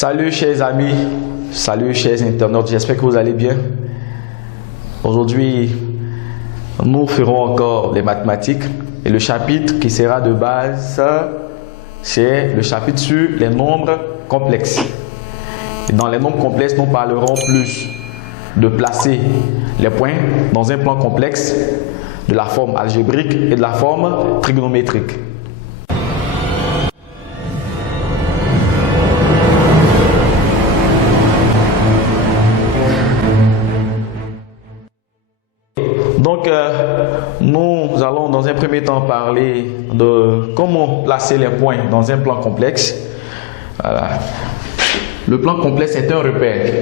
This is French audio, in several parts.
Salut chers amis, salut chers internautes, j'espère que vous allez bien. Aujourd'hui, nous ferons encore les mathématiques et le chapitre qui sera de base, c'est le chapitre sur les nombres complexes. Et dans les nombres complexes, nous parlerons plus de placer les points dans un plan complexe, de la forme algébrique et de la forme trigonométrique. Donc, nous allons dans un premier temps parler de comment placer les points dans un plan complexe. Voilà. Le plan complexe est un repère.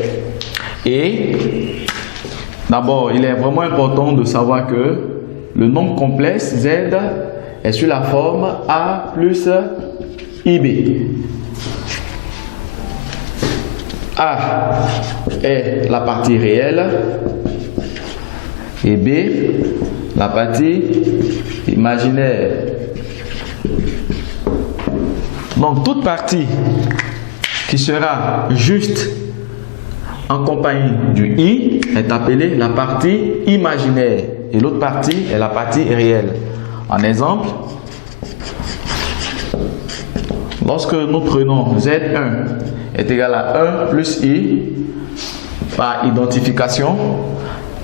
Et d'abord, il est vraiment important de savoir que le nombre complexe Z est sur la forme A plus IB. A est la partie réelle et B, la partie imaginaire. Donc, toute partie qui sera juste en compagnie du I est appelée la partie imaginaire et l'autre partie est la partie réelle. En exemple, lorsque nous prenons Z1 est égal à 1 plus I par identification,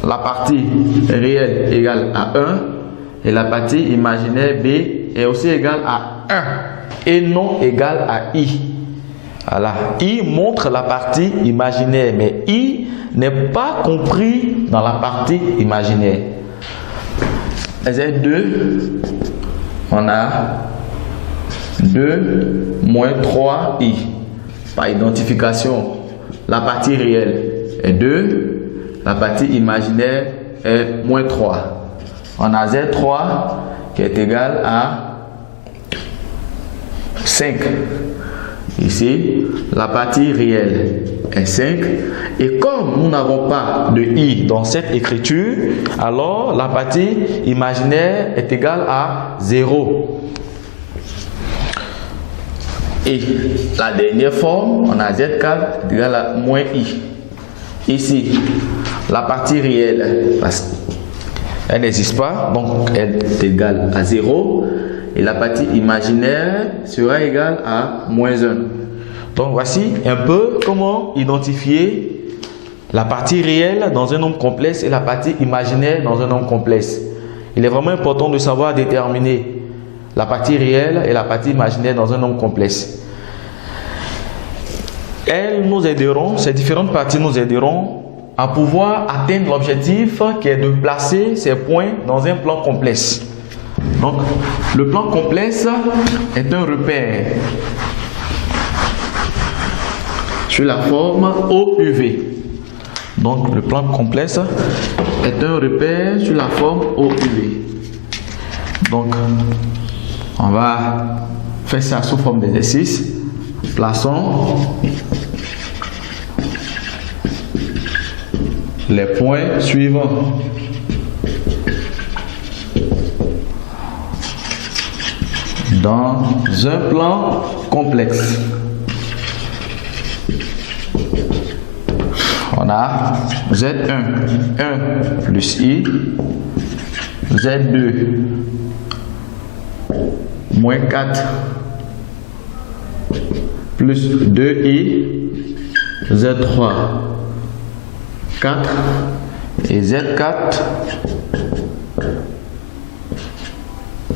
la partie réelle égale à 1 et la partie imaginaire B est aussi égale à 1 et non égale à I. Voilà. I montre la partie imaginaire, mais I n'est pas compris dans la partie imaginaire. Z2, on a 2 moins 3I. Par identification, la partie réelle est 2. La partie imaginaire est moins 3. On a Z3 qui est égal à 5. Ici, la partie réelle est 5. Et comme nous n'avons pas de I dans cette écriture, alors la partie imaginaire est égale à 0. Et la dernière forme, on a Z4 égale à moins I. Ici, la partie réelle, parce qu'elle n'existe pas, donc elle est égale à 0. Et la partie imaginaire sera égale à moins 1. Donc voici un peu comment identifier la partie réelle dans un nombre complexe et la partie imaginaire dans un nombre complexe. Il est vraiment important de savoir déterminer la partie réelle et la partie imaginaire dans un nombre complexe. Elles nous aideront, ces différentes parties nous aideront à pouvoir atteindre l'objectif qui est de placer ces points dans un plan complexe. Donc, le plan complexe est un repère sur la forme OUV. Donc, le plan complexe est un repère sur la forme OUV. Donc, on va faire ça sous forme d'exercice. Plaçons les points suivants. Dans un plan complexe. On a Z1, 1 plus I, Z2, moins 4, plus 2I, Z3, 4 et Z4,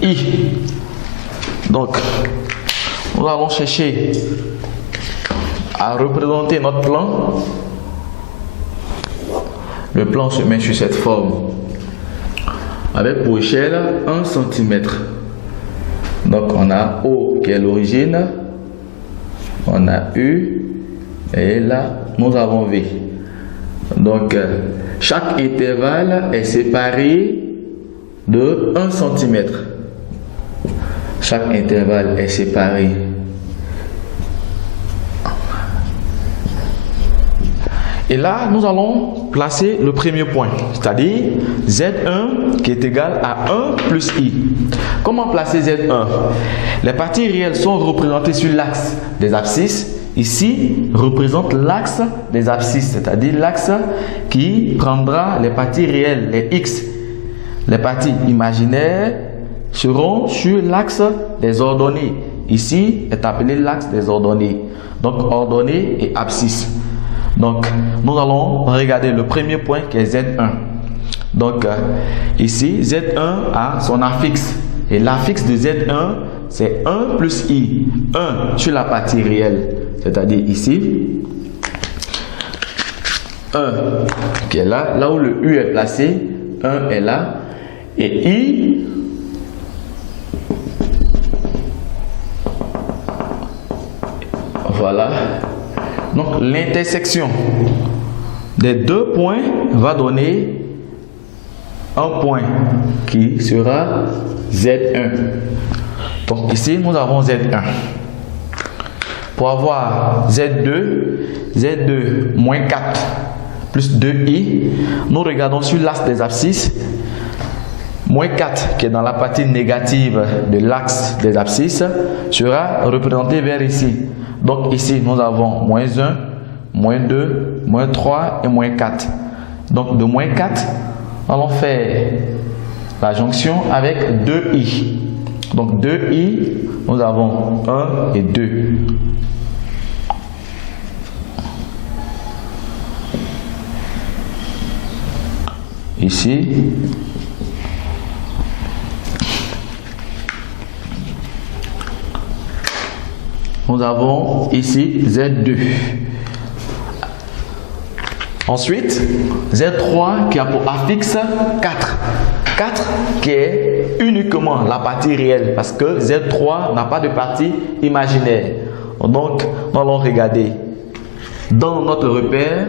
I. Donc, nous allons chercher à représenter notre plan. Le plan se met sur cette forme avec pour échelle 1 cm. Donc, on a O qui est l'origine, on a U et là, nous avons V. Donc, chaque intervalle est séparé de 1 cm. Chaque intervalle est séparé. Et là, nous allons placer le premier point, c'est-à-dire Z1 qui est égal à 1 plus I. Comment placer Z1? Les parties réelles sont représentées sur l'axe des abscisses ici représente l'axe des abscisses, c'est-à-dire l'axe qui prendra les parties réelles, les x. Les parties imaginaires seront sur l'axe des ordonnées. Ici est appelé l'axe des ordonnées. Donc ordonnées et abscisse. Donc nous allons regarder le premier point qui est Z1. Donc ici Z1 a son affixe. Et l'affixe de Z1 c'est 1 plus I. 1 sur la partie réelle. C'est-à-dire ici 1 qui est là. Là où le U est placé, 1 est là. Et I voilà. Donc l'intersection des deux points va donner un point qui sera Z1. Donc ici nous avons Z1. Pour avoir Z2 moins 4 plus 2i, nous regardons sur l'axe des abscisses. Moins 4 qui est dans la partie négative de l'axe des abscisses sera représenté vers ici. Donc ici nous avons moins 1, moins 2, moins 3 et moins 4. Donc de moins 4, allons faire la jonction avec 2i. Donc 2i, nous avons 1 et 2. Ici, nous avons ici Z2. Ensuite, Z3 qui a pour affixe 4. 4 qui est uniquement la partie réelle parce que Z3 n'a pas de partie imaginaire. Donc, nous allons regarder dans notre repère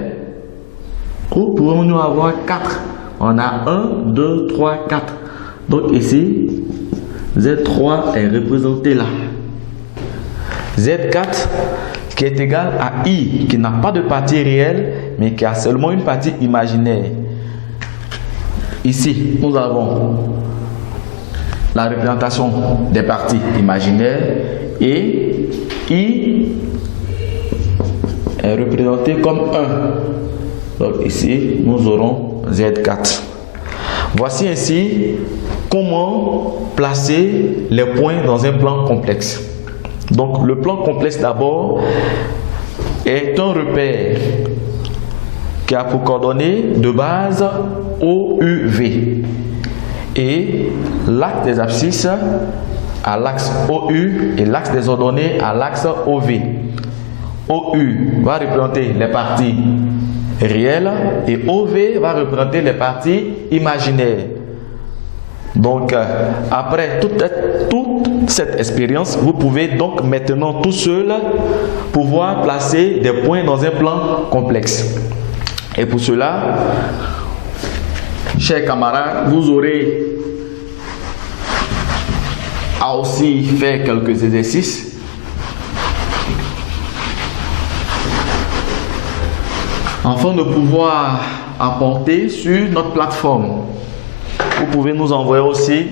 où pouvons-nous avoir 4. On a 1, 2, 3, 4. Donc ici, Z3 est représenté là. Z4 qui est égal à I, qui n'a pas de partie réelle, mais qui a seulement une partie imaginaire. Ici, nous avons la représentation des parties imaginaires et I est représenté comme 1. Donc ici, nous aurons Z4. Voici ainsi comment placer les points dans un plan complexe. Donc le plan complexe d'abord est un repère qui a pour coordonnées de base OUV et l'axe des abscisses à l'axe OU et l'axe des ordonnées à l'axe OV. OU va représenter les parties réelles et OV va représenter les parties imaginaires. Donc, après toute cette expérience, vous pouvez donc maintenant tout seul pouvoir placer des points dans un plan complexe. Et pour cela, chers camarades, vous aurez à aussi faire quelques exercices. Afin de pouvoir apporter sur notre plateforme. Vous pouvez nous envoyer aussi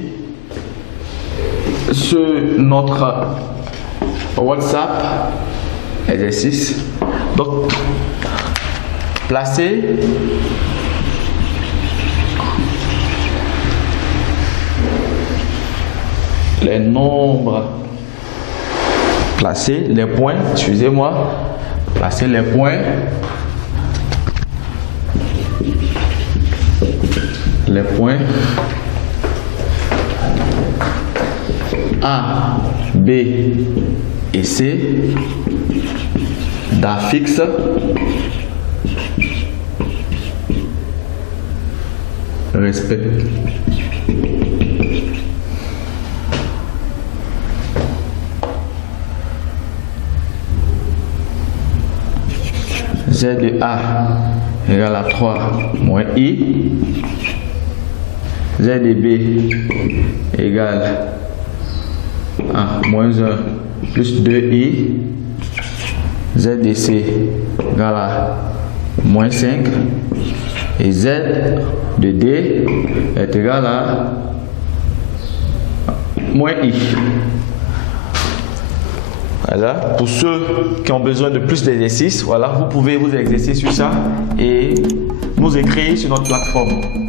sur notre WhatsApp exercice. Donc, placez les nombres, placez les points, excusez-moi, placez les points. Les points A, B et C d'affixe respect. Z de A égale à 3 moins I. Z de B égale à moins 1 plus 2i. Z de C égale à moins 5. Et Z de D est égal à moins I. Voilà. Pour ceux qui ont besoin de plus d'exercices, voilà, vous pouvez vous exercer sur ça et nous écrire sur notre plateforme.